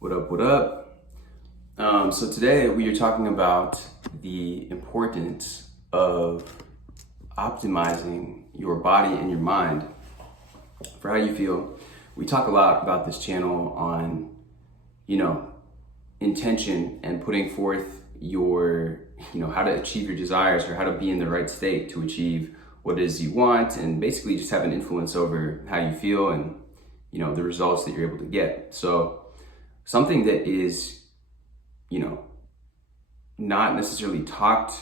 What up, what up? So today we are talking about the importance of optimizing your body and your mind for how you feel. We talk a lot about this channel on, intention and putting forth your, how to achieve your desires or how to be in the right state to achieve what it is you want and basically just have an influence over how you feel and, the results that you're able to get. So something that is, not necessarily talked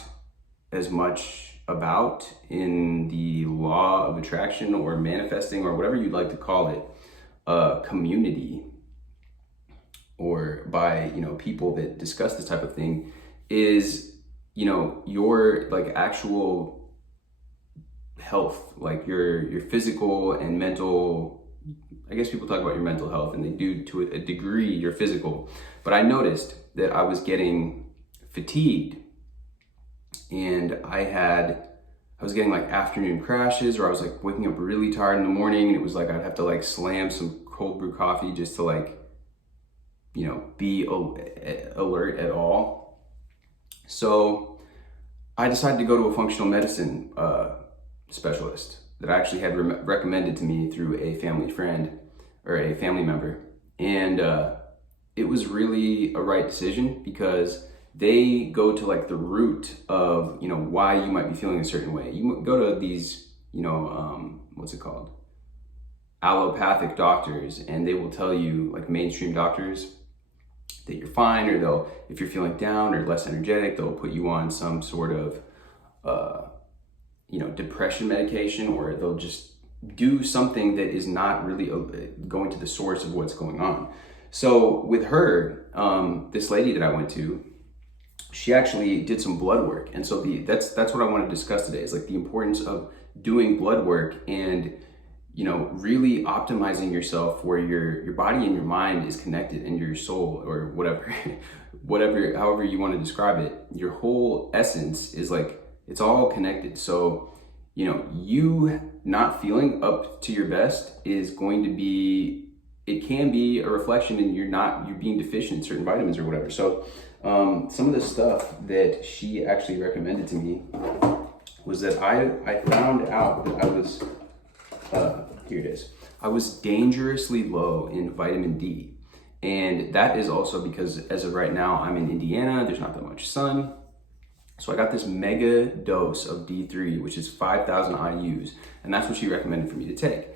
as much about in the law of attraction or manifesting or whatever you'd like to call it, community or by, people that discuss this type of thing is, your like actual health, like your physical and mental. I guess people talk about your mental health and they do to a degree your physical, but I noticed that I was getting fatigued and I was getting like afternoon crashes, or I was like waking up really tired in the morning and it was like I'd have to like slam some cold brew coffee just to like, be alert at all. So I decided to go to a functional medicine specialist that actually had recommended to me through a family friend or a family member. And it was really a right decision because they go to like the root of, why you might be feeling a certain way. You go to these, what's it called? Allopathic doctors, and they will tell you, like mainstream doctors, that you're fine, or if you're feeling down or less energetic, they'll put you on some sort of, depression medication, or they'll just do something that is not really going to the source of what's going on. So with her, this lady that I went to, she actually did some blood work. And so that's what I want to discuss today, is like the importance of doing blood work and, really optimizing yourself where your body and your mind is connected, and your soul, or whatever, however you want to describe it, your whole essence is like, it's all connected. So, you not feeling up to your best is going to be, it can be a reflection in you're being deficient in certain vitamins or whatever. So some of the stuff that she actually recommended to me was that I found out that I was, here it is, I was dangerously low in vitamin D. And that is also because as of right now, I'm in Indiana, there's not that much sun. So I got this mega dose of D3, which is 5,000 IUs, and that's what she recommended for me to take.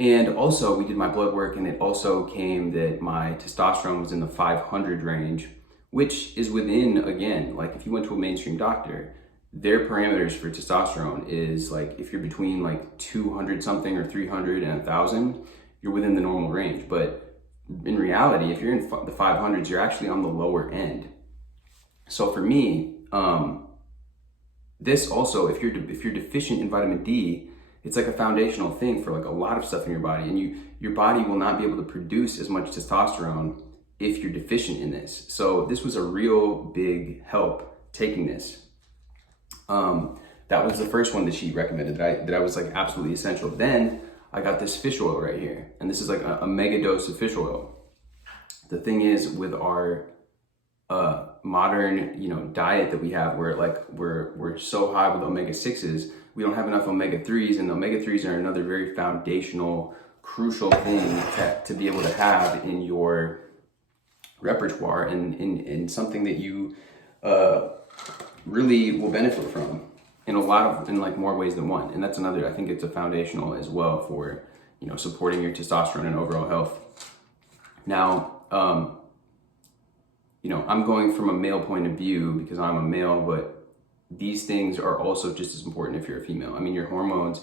And also we did my blood work, and it also came that my testosterone was in the 500 range, which is within, again, like if you went to a mainstream doctor, their parameters for testosterone is like, if you're between like 200 something or 300 and 1,000, you're within the normal range. But in reality, if you're in the 500s, you're actually on the lower end. So for me, this also, if you're deficient in vitamin D, it's like a foundational thing for like a lot of stuff in your body, and your body will not be able to produce as much testosterone if you're deficient in this. So this was a real big help taking this. That was the first one that she recommended that I was like absolutely essential. Then I got this fish oil right here, and this is like a mega dose of fish oil. The thing is, with our modern, diet that we have, where like we're so high with omega-6s, we don't have enough omega-3s, and omega-3s are another very foundational, crucial thing to be able to have in your repertoire, and in something that you really will benefit from in like more ways than one. And that's another, I think it's a foundational as well for, supporting your testosterone and overall health. Now, I'm going from a male point of view because I'm a male, but these things are also just as important if you're a female. I mean, your hormones,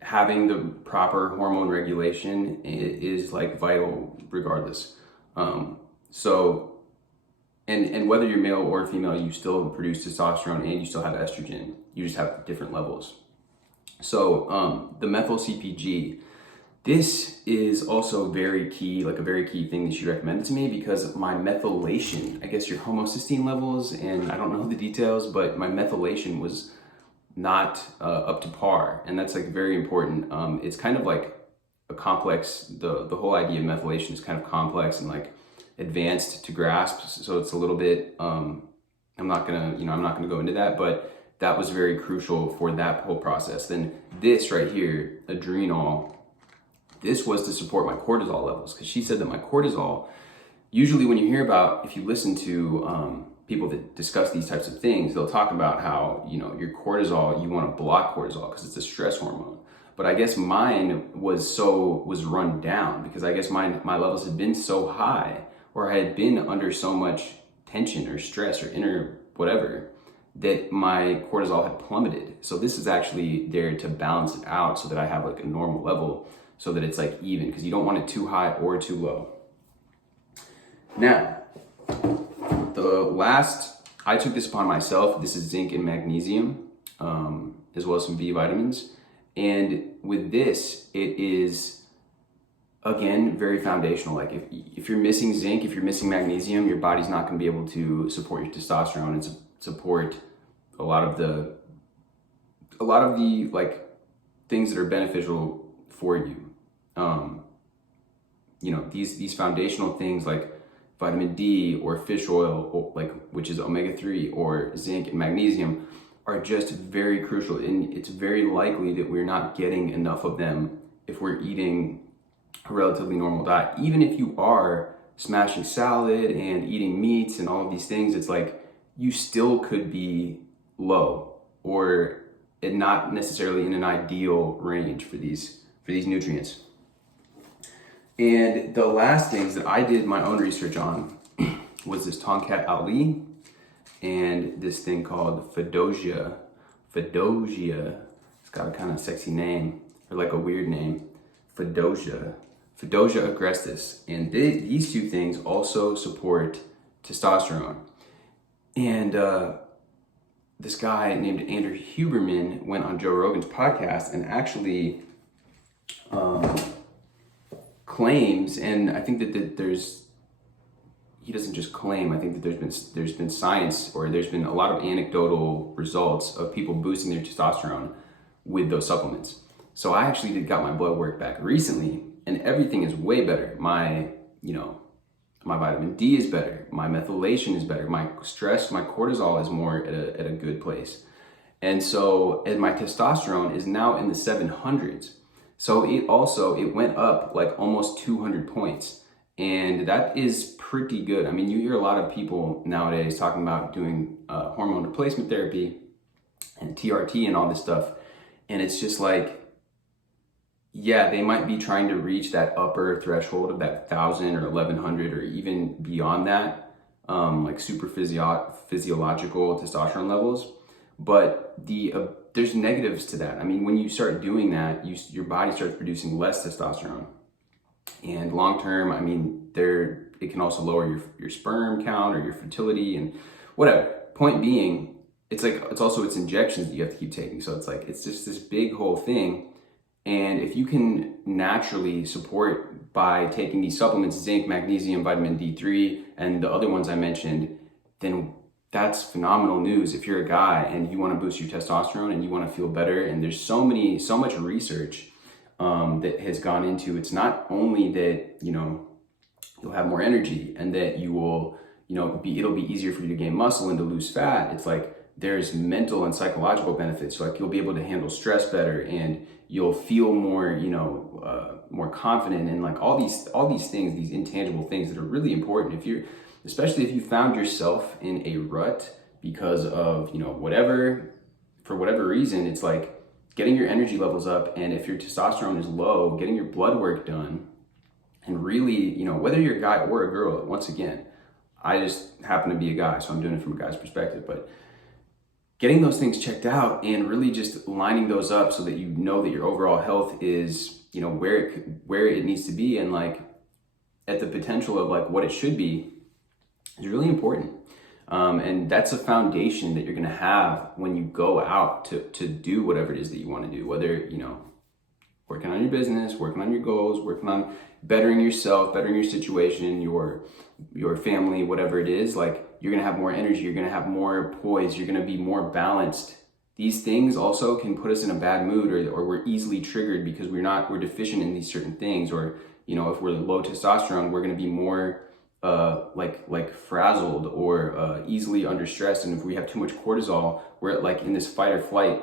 having the proper hormone regulation is like vital regardless. And whether you're male or female, you still produce testosterone and you still have estrogen. You just have different levels. So the methyl CPG, this is also very key, like a very key thing that she recommended to me, because my methylation, I guess your homocysteine levels, and I don't know the details, but my methylation was not up to par. And that's like very important. It's kind of like a complex, the whole idea of methylation is kind of complex, and like advanced to grasp. So it's a little bit, I'm not gonna go into that, but that was very crucial for that whole process. Then this right here, adrenal, this was to support my cortisol levels, because she said that my cortisol, usually when you hear about, if you listen to people that discuss these types of things, they'll talk about how, your cortisol, you want to block cortisol because it's a stress hormone. But I guess mine was run down, because I guess my levels had been so high, or I had been under so much tension or stress or inner whatever, that my cortisol had plummeted. So this is actually there to balance it out so that I have like a normal level, so that it's like even, because you don't want it too high or too low. Now, I took this upon myself. This is zinc and magnesium, as well as some B vitamins. And with this, it is, again, very foundational. Like if you're missing zinc, if you're missing magnesium, your body's not going to be able to support your testosterone and support a lot of the like things that are beneficial for you. These foundational things like vitamin D or fish oil, which is omega-3, or zinc and magnesium, are just very crucial. And it's very likely that we're not getting enough of them if we're eating a relatively normal diet. Even if you are smashing salad and eating meats and all of these things, it's like you still could be low, or not necessarily in an ideal range for these nutrients. And the last things that I did my own research on was this Tongkat Ali and this thing called Fedosia. It's got a kind of sexy name, or like a weird name. Fedosia agrestis. And these two things also support testosterone. And this guy named Andrew Huberman went on Joe Rogan's podcast and actually claims, and I think that he doesn't just claim, I think that there's been science, or there's been a lot of anecdotal results of people boosting their testosterone with those supplements. So I actually got my blood work back recently, and everything is way better. My vitamin D is better, my methylation is better, my stress, my cortisol is more at a good place. And my testosterone is now in the 700s. So it went up like almost 200 points. And that is pretty good. I mean, you hear a lot of people nowadays talking about doing hormone replacement therapy and TRT and all this stuff. And it's just like, yeah, they might be trying to reach that upper threshold of that 1,000 or 1,100 or even beyond that, like super physiological testosterone levels. But there's negatives to that. I mean, when you start doing that, your body starts producing less testosterone. And long term, I mean, it can also lower your sperm count or your fertility and whatever. Point being, it's injections that you have to keep taking. So it's just this big whole thing. And if you can naturally support by taking these supplements, zinc, magnesium, vitamin D3, and the other ones I mentioned, then that's phenomenal news. If you're a guy and you want to boost your testosterone and you want to feel better, and there's so much research that has gone into, it's not only that, you'll have more energy and that you will, it'll be easier for you to gain muscle and to lose fat. It's like there's mental and psychological benefits. Like you'll be able to handle stress better, and you'll feel more, more confident, and like all these things, these intangible things that are really important. Especially if you found yourself in a rut because of, for whatever reason, it's like getting your energy levels up. And if your testosterone is low, getting your blood work done, and really, whether you're a guy or a girl, once again, I just happen to be a guy, so I'm doing it from a guy's perspective, but getting those things checked out and really just lining those up so that you know that your overall health is, where it needs to be, and like at the potential of like what it should be, is really important. And that's a foundation that you're going to have when you go out to do whatever it is that you want to do, whether, working on your business, working on your goals, working on bettering yourself, bettering your situation, your family, whatever it is. Like, you're going to have more energy, you're going to have more poise, you're going to be more balanced. These things also can put us in a bad mood, or we're easily triggered because we're deficient in these certain things, or, if we're low testosterone, we're going to be more like frazzled or easily under stress. And if we have too much cortisol, we're like in this fight or flight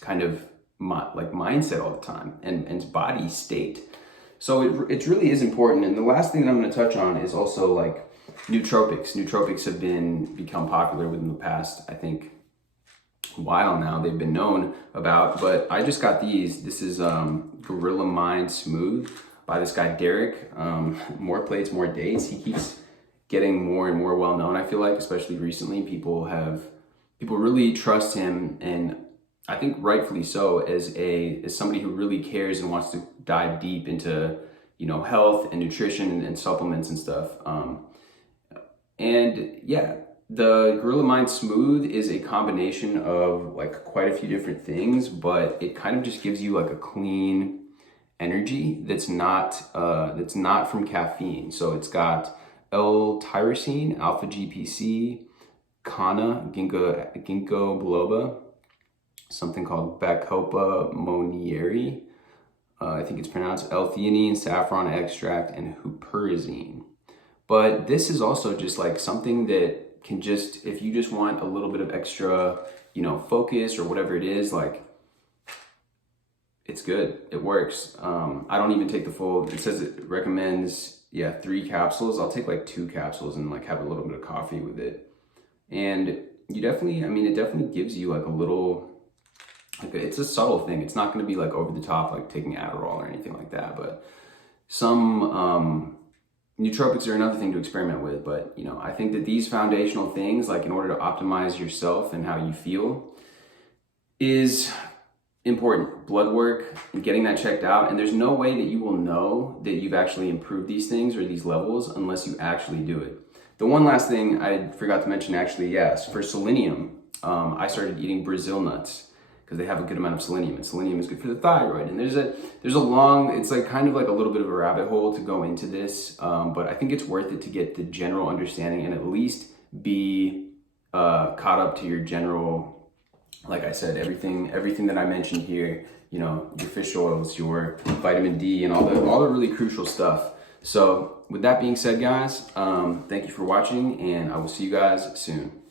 kind of like mindset all the time and body state. So it really is important. And the last thing that I'm going to touch on is also like nootropics. Nootropics have become popular within the past, I think, while now. They've been known about, but I just got these. This is Gorilla Mind Smooth by this guy Derek. More plates, more dates. He keeps getting more and more well known, I feel like, especially recently. People really trust him, and I think rightfully so, as somebody who really cares and wants to dive deep into, you know, health and nutrition and supplements and stuff. And yeah, the Gorilla Mind Smooth is a combination of like quite a few different things, but it kind of just gives you like a clean energy that's not from caffeine. So it's got L-tyrosine, alpha GPC, Kana, ginkgo biloba, something called Bacopa monnieri, I think it's pronounced, L-theanine, saffron extract, and huperzine. But this is also just like something that can just, if you just want a little bit of extra, you know, focus or whatever it is, like, it's good. It works. I don't even take the full, it says it recommends, 3 capsules. I'll take like 2 capsules and like have a little bit of coffee with it. And you definitely, I mean, it definitely gives you like a little, like it's a subtle thing. It's not going to be like over the top, like taking Adderall or anything like that. But some nootropics are another thing to experiment with. But, you know, I think that these foundational things, like in order to optimize yourself and how you feel, is important. Blood work, getting that checked out. And there's no way that you will know that you've actually improved these things or these levels unless you actually do it. The one last thing I forgot to mention, actually, yes, for selenium, I started eating Brazil nuts because they have a good amount of selenium, and selenium is good for the thyroid. And there's a long, it's like kind of like a little bit of a rabbit hole to go into this, but I think it's worth it to get the general understanding and at least be caught up to your general, like I said, everything that I mentioned here, you know, your fish oils, your vitamin D, and all the really crucial stuff. So with that being said, guys, thank you for watching, and I will see you guys soon.